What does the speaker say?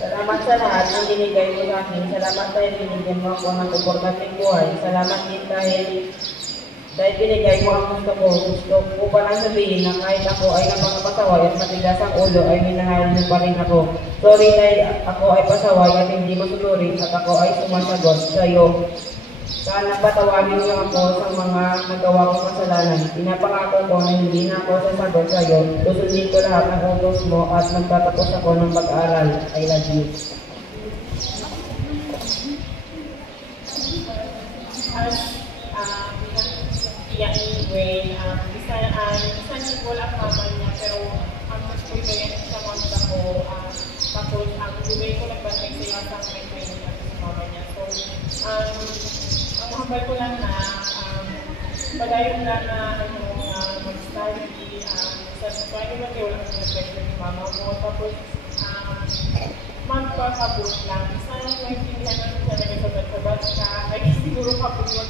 Salamat sa lahat ng binigay mo sa akin. Salamat dahil binigyan mo ako ng komportabling buhay. Salamat din dahil binigay mo ang gusto ko. Gusto ko palang sabihin na kahit ako ay napakapasaway at matigas ang ulo ay minahal mo pa rin ako. Sorry dahil ako ay pasaway at hindi masunurin at ako ay sumasagot sa iyo. Sana patawarin niyo ako sa mga nagawa kong kasalanan. Pinapangako ko na hindi na ako sasagot sa iyo. Susundin ko lahat ng utos mo at magtatapos ako ng pag-aaral. I love you. Iyak ni Gwen, isa ni Paul ang mama niya, pero ang mas ko iba yan sa mama ko. Tapos, ibigay ko nagbantay sila sa may sa mama niya. So, ang hambal ko lang na, padayon na mag-study, sa paano lang kayo lang nag-lecture ni mama mo. Tapos, magpakabot lang. Sana maintindihan natin siya na nagsabat-sabat ka. Ay, siguro kapag yun,